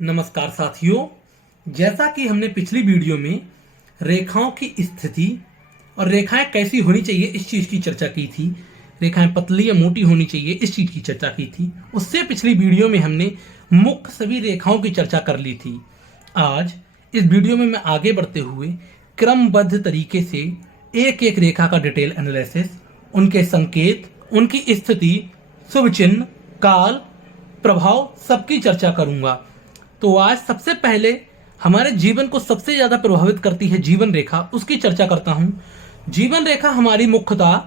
नमस्कार साथियों, जैसा कि हमने पिछली वीडियो में रेखाओं की स्थिति और रेखाएं कैसी होनी चाहिए इस चीज की चर्चा की थी। रेखाएं पतली या मोटी होनी चाहिए इस चीज की चर्चा की थी। उससे पिछली वीडियो में हमने मुख्य सभी रेखाओं की चर्चा कर ली थी। आज इस वीडियो में मैं आगे बढ़ते हुए क्रमबद्ध तरीके से एक एक रेखा का डिटेल एनालिसिस, उनके संकेत, उनकी स्थिति, शुभ चिन्ह, काल, प्रभाव सबकी चर्चा करूंगा। तो आज सबसे पहले हमारे जीवन को सबसे ज्यादा प्रभावित करती है जीवन रेखा, उसकी चर्चा करता हूं। जीवन रेखा हमारी मुख्यतः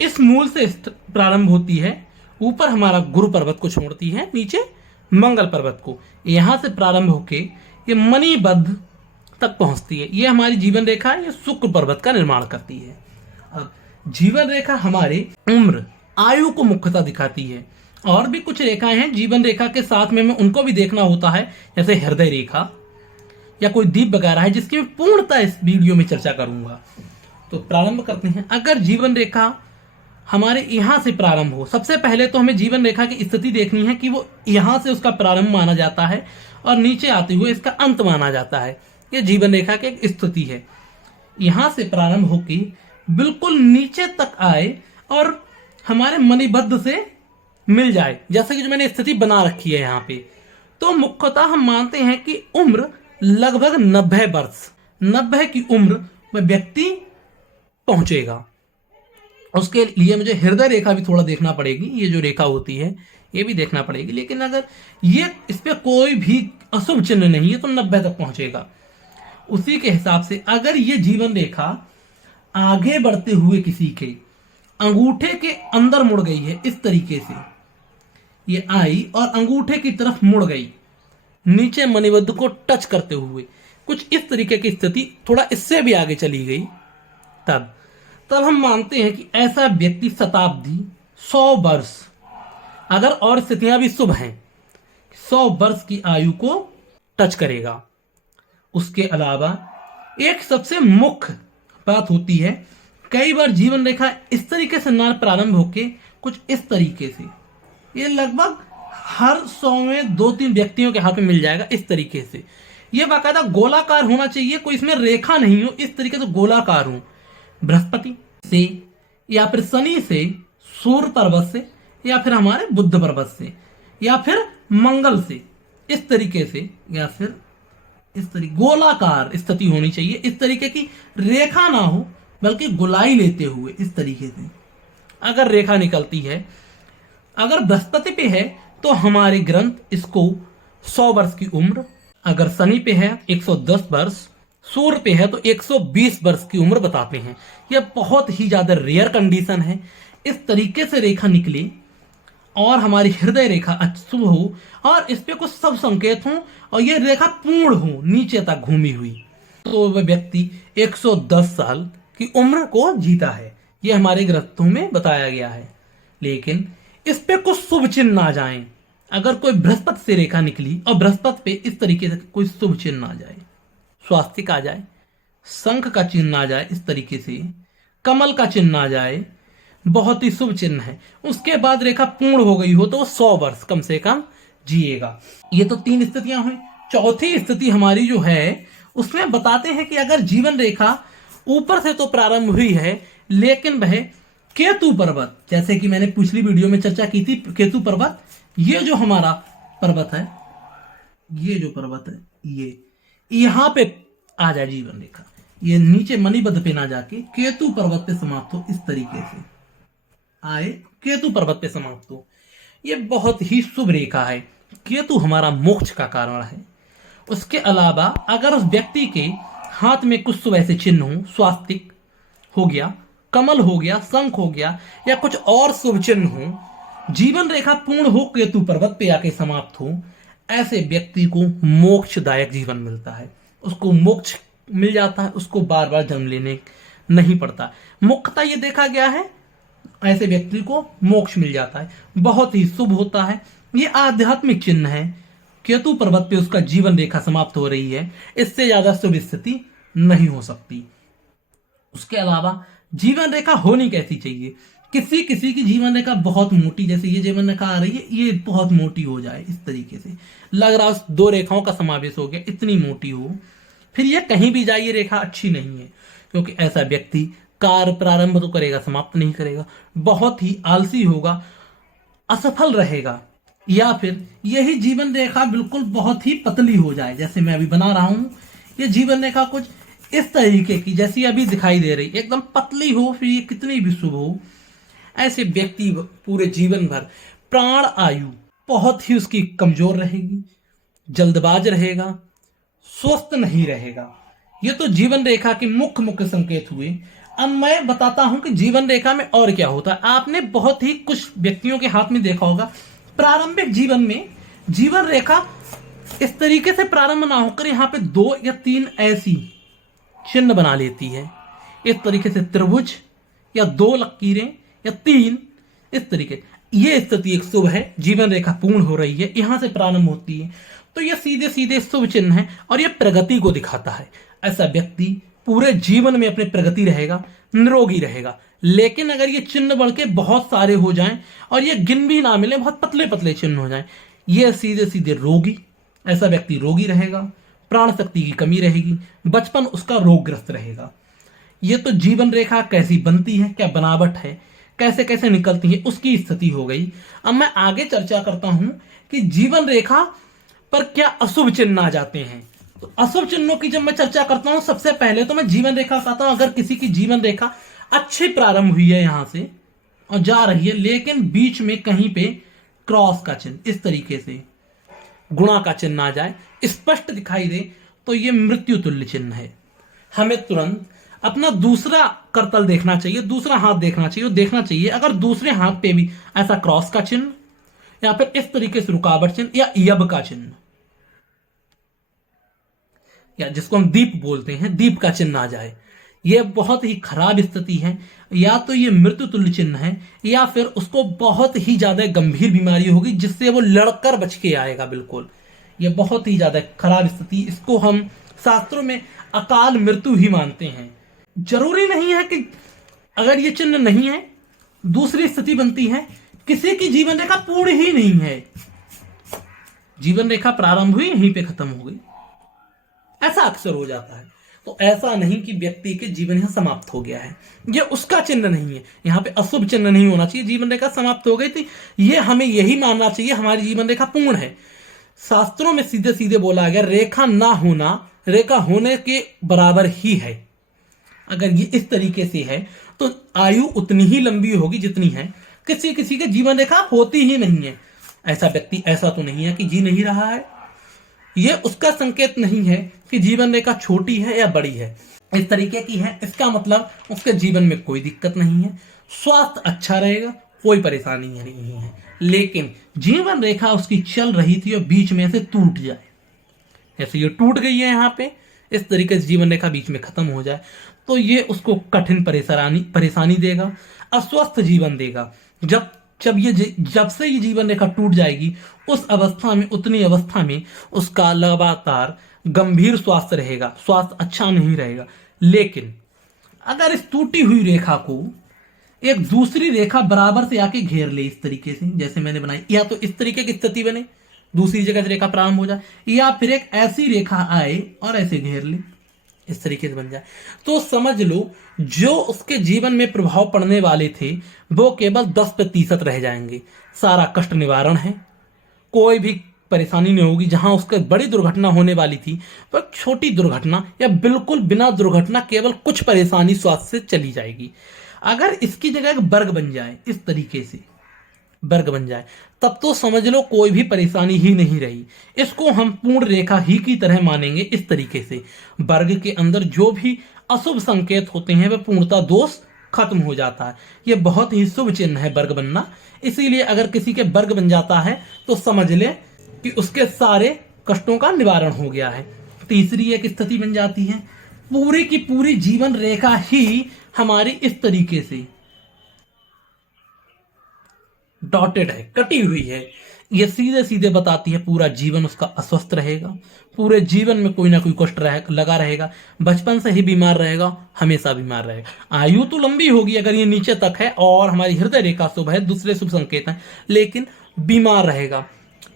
इस मूल से प्रारंभ होती है। ऊपर हमारा गुरु पर्वत को छोड़ती है, नीचे मंगल पर्वत को। यहां से प्रारंभ होके ये मणिबद्ध तक पहुंचती है। ये हमारी जीवन रेखा, ये शुक्र पर्वत का निर्माण करती है। अब जीवन रेखा हमारे उम्र, आयु को मुख्यतः दिखाती है। और भी कुछ रेखाएं हैं जीवन रेखा के साथ में उनको भी देखना होता है, जैसे हृदय रेखा या कोई दीप वगैरह है, जिसकी मैं पूर्णतः इस वीडियो में चर्चा करूंगा। तो प्रारंभ करते हैं। अगर जीवन रेखा हमारे यहां से प्रारंभ हो, सबसे पहले तो हमें जीवन रेखा की स्थिति देखनी है कि वो यहां से उसका प्रारंभ माना जाता है और नीचे आते हुए इसका अंत माना जाता है। यह जीवन रेखा की एक स्थिति है। यहां से प्रारंभ होकर बिल्कुल नीचे तक आए और हमारे मणिबद्ध से मिल जाए, जैसे कि जो मैंने स्थिति बना रखी है यहाँ पे। तो मुख्यतः हम मानते हैं कि उम्र लगभग 90 वर्ष, 90 की उम्र में व्यक्ति पहुंचेगा। उसके लिए मुझे हृदय रेखा भी थोड़ा देखना पड़ेगी। ये जो रेखा होती है ये भी देखना पड़ेगी, लेकिन अगर ये इस पे कोई भी अशुभ चिन्ह नहीं है तो 90 तक पहुंचेगा। उसी के हिसाब से अगर ये जीवन रेखा आगे बढ़ते हुए किसी के अंगूठे के अंदर मुड़ गई है, इस तरीके से ये आई और अंगूठे की तरफ मुड़ गई, नीचे मणिबद्ध को टच करते हुए कुछ इस तरीके की स्थिति, थोड़ा इससे भी आगे चली गई, तब हम मानते हैं कि ऐसा व्यक्ति शताब्दी, 100 वर्ष, अगर और स्थितियां भी शुभ हैं, 100 वर्ष की आयु को टच करेगा। उसके अलावा एक सबसे मुख्य बात होती है, कई बार जीवन रेखा इस तरीके से ना प्रारंभ होके कुछ इस तरीके से, ये लगभग हर 100 में 2-3 व्यक्तियों के हाथ में मिल जाएगा इस तरीके से। ये बाकायदा गोलाकार होना चाहिए, कोई इसमें रेखा नहीं हो, इस तरीके से गोलाकार हो। बृहस्पति से या फिर शनि से, सूर्य पर्वत से या फिर हमारे बुध पर्वत से या फिर मंगल से, इस तरीके से, या फिर इस तरीके गोलाकार स्थिति होनी चाहिए। इस तरीके की रेखा ना हो बल्कि गोलाई लेते हुए इस तरीके से अगर रेखा निकलती है। अगर बृहस्पति पे है तो हमारे ग्रंथ इसको 100 वर्ष की उम्र, अगर शनि पे है 110 वर्ष, सूर्य पे है तो 120 वर्ष की उम्र बताते हैं। यह बहुत ही ज्यादा रेयर कंडीशन है। इस तरीके से रेखा निकले और हमारी हृदय रेखा शुभ हो और इस पे कुछ सब संकेत हो और यह रेखा पूर्ण हो, नीचे तक घूमी हुई, तो वह व्यक्ति 110 साल की उम्र को जीता है। यह हमारे ग्रंथों में बताया गया है। लेकिन इस पे कुछ शुभ चिन्ह ना जाए। अगर कोई बृहस्पति से रेखा निकली और बृहस्पति पे इस तरीके से कोई शुभ चिन्ह आ जाए, स्वास्तिक आ जाए, शंख का चिन्ह आ जाए, इस तरीके से कमल का चिन्ह आ जाए, बहुत ही शुभ चिन्ह है। उसके बाद रेखा पूर्ण हो गई हो तो 100 वर्ष कम से कम जिएगा। ये तो 3 स्थितियां हुई। चौथी स्थिति हमारी जो है उसमें बताते हैं कि अगर जीवन रेखा ऊपर से तो प्रारंभ हुई है, लेकिन वह केतु पर्वत, जैसे कि मैंने पिछली वीडियो में चर्चा की थी, केतु पर्वत, ये जो हमारा पर्वत है, ये जो पर्वत है, ये यहां पे आ जाए जीवन रेखा, ये नीचे मणिबद्ध पे ना जाके केतु पर्वत पे समाप्त हो, इस तरीके से आए, केतु पर्वत पे समाप्त हो, ये बहुत ही शुभ रेखा है। केतु हमारा मोक्ष का कारण है। उसके अलावा अगर उस व्यक्ति के हाथ में कुछ शुभ ऐसे चिन्ह हो, स्वास्तिक हो गया, कमल हो गया, शंख हो गया, या कुछ और शुभ चिन्ह हो, जीवन रेखा पूर्ण हो, केतु पर्वत पे आके समाप्त हो, ऐसे व्यक्ति को मोक्षदायक जीवन मिलता है। उसको मोक्ष मिल जाता है, उसको बार बार जन्म लेने नहीं पड़ता। मुख्यतः ये देखा गया है, ऐसे व्यक्ति को मोक्ष मिल जाता है, बहुत ही शुभ होता है। ये आध्यात्मिक चिन्ह है। केतु पर्वत पे उसका जीवन रेखा समाप्त हो रही है, इससे ज्यादा शुभ स्थिति नहीं हो सकती। उसके अलावा जीवन रेखा होनी कैसी चाहिए? किसी किसी की जीवन रेखा बहुत मोटी, जैसे ये जीवन रेखा आ रही है, ये बहुत मोटी हो जाए इस तरीके से, लग रहा है दो रेखाओं का समावेश हो गया, इतनी मोटी हो, फिर ये कहीं भी जाए ये रेखा अच्छी नहीं है, क्योंकि ऐसा व्यक्ति कार्य प्रारंभ तो करेगा, समाप्त नहीं करेगा, बहुत ही आलसी होगा, असफल रहेगा। या फिर यही जीवन रेखा बिल्कुल बहुत ही पतली हो जाए, जैसे मैं अभी बना रहा हूं, ये जीवन रेखा कुछ इस तरीके की जैसी अभी दिखाई दे रही, एकदम पतली हो, फिर ये कितनी भी शुभ हो, ऐसे व्यक्ति पूरे जीवन भर प्राण आयु बहुत ही उसकी कमजोर रहेगी, जल्दबाज रहेगा, स्वस्थ नहीं रहेगा। ये तो जीवन रेखा के मुख्य मुख्य संकेत हुए। अब मैं बताता हूं कि जीवन रेखा में और क्या होता है। आपने बहुत ही कुछ व्यक्तियों के हाथ में देखा होगा, प्रारंभिक जीवन में जीवन रेखा इस तरीके से प्रारंभ ना होकर यहाँ पे 2 या 3 ऐसी चिन्ह बना लेती है, इस तरीके से त्रिभुज या 2 लकीरें या 3, इस तरीके। ये स्थिति एक शुभ है, जीवन रेखा पूर्ण हो रही है, यहां से प्रारंभ होती है, तो ये सीधे सीधे शुभ चिन्ह है और ये प्रगति को दिखाता है। ऐसा व्यक्ति पूरे जीवन में अपने प्रगति रहेगा, निरोगी रहेगा। लेकिन अगर ये चिन्ह बढ़ के बहुत सारे हो जाएं और ये गिन भी ना मिले, बहुत पतले पतले चिन्ह हो जाएं, ये सीधे सीधे रोगी, ऐसा व्यक्ति रोगी रहेगा, प्राण शक्ति की कमी रहेगी, बचपन उसका रोगग्रस्त रहेगा। ये तो जीवन रेखा कैसी बनती है, क्या बनावट है, कैसे कैसे निकलती है, उसकी स्थिति हो गई। अब मैं आगे चर्चा करता हूं कि जीवन रेखा पर क्या अशुभ चिन्ह आ जाते हैं। तो अशुभ चिन्हों की जब मैं चर्चा करता हूं, सबसे पहले तो मैं जीवन रेखा कहता हूं, अगर किसी की जीवन रेखा अच्छी प्रारंभ हुई है यहां से और जा रही है, लेकिन बीच में कहीं पे क्रॉस का चिन्ह, इस तरीके से गुणा का चिन्ह आ जाए, स्पष्ट दिखाई दे, तो ये मृत्यु तुल्य चिन्ह है। हमें तुरंत अपना दूसरा करतल देखना चाहिए, दूसरा हाथ देखना चाहिए, देखना चाहिए अगर दूसरे हाथ पे भी ऐसा क्रॉस का चिन्ह या फिर इस तरीके से रुकावट चिन्ह या यब का चिन्ह, या जिसको हम दीप बोलते हैं, दीप का चिन्ह आ जाए, यह बहुत ही खराब स्थिति है। या तो ये मृत्यु तुल्य चिन्ह है, या फिर उसको बहुत ही ज्यादा गंभीर बीमारी होगी जिससे वो लड़कर बच के आएगा। बिल्कुल ये बहुत ही ज्यादा खराब स्थिति, इसको हम शास्त्रों में अकाल मृत्यु ही मानते हैं। जरूरी नहीं है कि अगर ये चिन्ह नहीं है, दूसरी स्थिति बनती है, किसी की जीवन रेखा पूर्ण ही नहीं है, जीवन रेखा प्रारंभ हुई यहीं पे खत्म हो गई, ऐसा अक्सर हो जाता है। तो ऐसा नहीं कि व्यक्ति के जीवन यहां समाप्त हो गया है, ये उसका चिन्ह नहीं है, यहाँ पे अशुभ चिन्ह नहीं होना चाहिए, जीवन रेखा समाप्त हो गई थी, ये हमें यही मानना चाहिए हमारी जीवन रेखा पूर्ण है। शास्त्रों में सीधे सीधे बोला गया, रेखा ना होना रेखा होने के बराबर ही है। अगर ये इस तरीके से है तो आयु उतनी ही लंबी होगी जितनी है, किसी किसी के जीवन रेखा होती ही नहीं है। ऐसा व्यक्ति ऐसा तो नहीं है कि जी नहीं रहा है, यह उसका संकेत नहीं है कि जीवन रेखा छोटी है या बड़ी है, इस तरीके की है, इसका मतलब उसके जीवन में कोई दिक्कत नहीं है, स्वास्थ्य अच्छा रहेगा, कोई परेशानी नहीं है। लेकिन जीवन रेखा उसकी चल रही थी और बीच में से टूट जाए, जैसे ये टूट गई है यहाँ पे, इस तरीके से जीवन रेखा बीच में खत्म हो जाए, तो ये उसको कठिन परेशानी देगा, अस्वस्थ जीवन देगा। जब से ये जीवन रेखा टूट जाएगी, उस अवस्था में, उतनी अवस्था में उसका लगातार गंभीर स्वास्थ्य रहेगा, स्वास्थ्य अच्छा नहीं रहेगा। लेकिन अगर इस टूटी हुई रेखा को एक दूसरी रेखा बराबर से आके घेर ले, इस तरीके से जैसे मैंने बनाई, या तो इस तरीके की स्थिति बने, दूसरी जगह से रेखा प्रारंभ हो जाए, या फिर एक ऐसी रेखा आए और ऐसे घेर ले, इस तरीके से बन जाए, तो समझ लो जो उसके जीवन में प्रभाव पड़ने वाले थे वो केवल 10% रह जाएंगे। सारा कष्ट निवारण है, कोई भी परेशानी नहीं होगी। जहां उसके बड़ी दुर्घटना होने वाली थी पर छोटी दुर्घटना या बिल्कुल बिना दुर्घटना केवल कुछ परेशानी स्वास्थ्य से चली जाएगी। अगर इसकी जगह एक वर्ग बन जाए, इस तरीके से वर्ग बन जाए, तब तो समझ लो कोई भी परेशानी ही नहीं रही। इसको हम पूर्ण रेखा ही की तरह मानेंगे। इस तरीके से वर्ग के अंदर जो भी अशुभ संकेत होते हैं वह पूर्णता दोष खत्म हो जाता है। यह बहुत ही शुभ चिन्ह है वर्ग बनना, इसीलिए अगर किसी के वर्ग बन जाता है तो समझ ले कि उसके सारे कष्टों का निवारण हो गया है। तीसरी एक स्थिति बन जाती है, पूरी की पूरी जीवन रेखा ही हमारी इस तरीके से डॉटेड है, कटी हुई है, ये सीधे सीधे बताती है पूरा जीवन उसका अस्वस्थ रहेगा, पूरे जीवन में कोई ना कोई कष्ट लगा रहेगा, बचपन से ही बीमार रहेगा, हमेशा बीमार रहेगा। आयु तो लंबी होगी अगर ये नीचे तक है और हमारी हृदय रेखा शुभ है, दूसरे शुभ संकेत हैं, लेकिन बीमार रहेगा।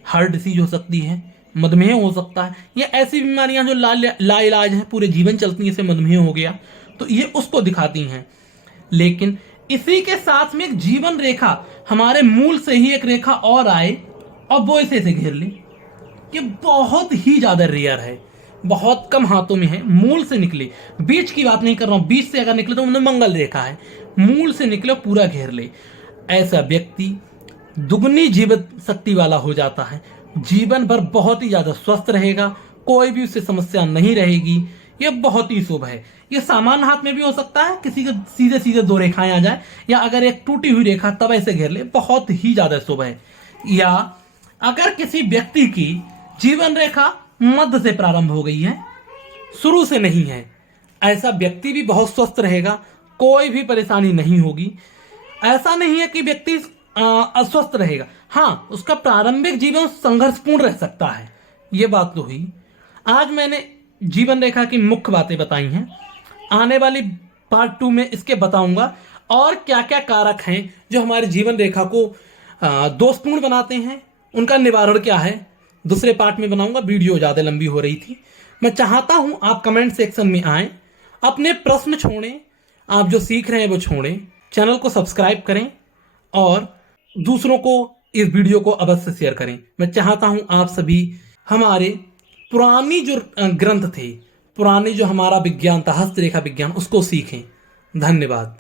हार्ट डिसीज हो सकती है, मधुमेह हो सकता है, ये ऐसी बीमारियां जो लाइलाज हैं, पूरे जीवन चलती हैं। जैसे मधुमेह हो गया तो ये उसको दिखाती हैं। लेकिन इसी के साथ में एक जीवन रेखा हमारे मूल से ही एक रेखा और आए और वो इसे घेर ले, ये बहुत ही ज्यादा रेयर है, बहुत कम हाथों में है। मूल से निकले, बीच की बात नहीं कर रहा हूं, बीच से अगर निकले तो उन्हें मंगल रेखा है, मूल से निकले पूरा घेर ले, ऐसा व्यक्ति दुगनी जीवन शक्ति वाला हो जाता है, जीवन भर बहुत ही ज्यादा स्वस्थ रहेगा, कोई भी उससे समस्या नहीं रहेगी। यह बहुत ही शुभ है। यह सामान्य हाथ में भी हो सकता है, किसी के सीधे सीधे दो रेखाएं आ जाए, या अगर एक टूटी हुई रेखा तब ऐसे घेर ले, बहुत ही ज्यादा शुभ है। या अगर किसी व्यक्ति की जीवन रेखा मध्य से प्रारंभ हो गई है, शुरू से नहीं है, ऐसा व्यक्ति भी बहुत स्वस्थ रहेगा, कोई भी परेशानी नहीं होगी। ऐसा नहीं है कि व्यक्ति अस्वस्थ रहेगा, हाँ उसका प्रारंभिक जीवन संघर्षपूर्ण रह सकता है, ये बात तो हुई। आज मैंने जीवन रेखा की मुख्य बातें बताई हैं, आने वाली पार्ट 2 में इसके बताऊंगा और क्या क्या कारक हैं जो हमारे जीवन रेखा को दोषपूर्ण बनाते हैं, उनका निवारण क्या है, दूसरे पार्ट में बनाऊंगा। वीडियो ज़्यादा लंबी हो रही थी। मैं चाहता हूं आप कमेंट सेक्शन में आएं, अपने प्रश्न छोड़ें, आप जो सीख रहे हैं वो छोड़ें, चैनल को सब्सक्राइब करें और दूसरों को इस वीडियो को अवश्य शेयर करें। मैं चाहता हूं आप सभी हमारे पुरानी जो ग्रंथ थे, पुराने जो हमारा विज्ञान था, हस्तरेखा विज्ञान, उसको सीखें। धन्यवाद।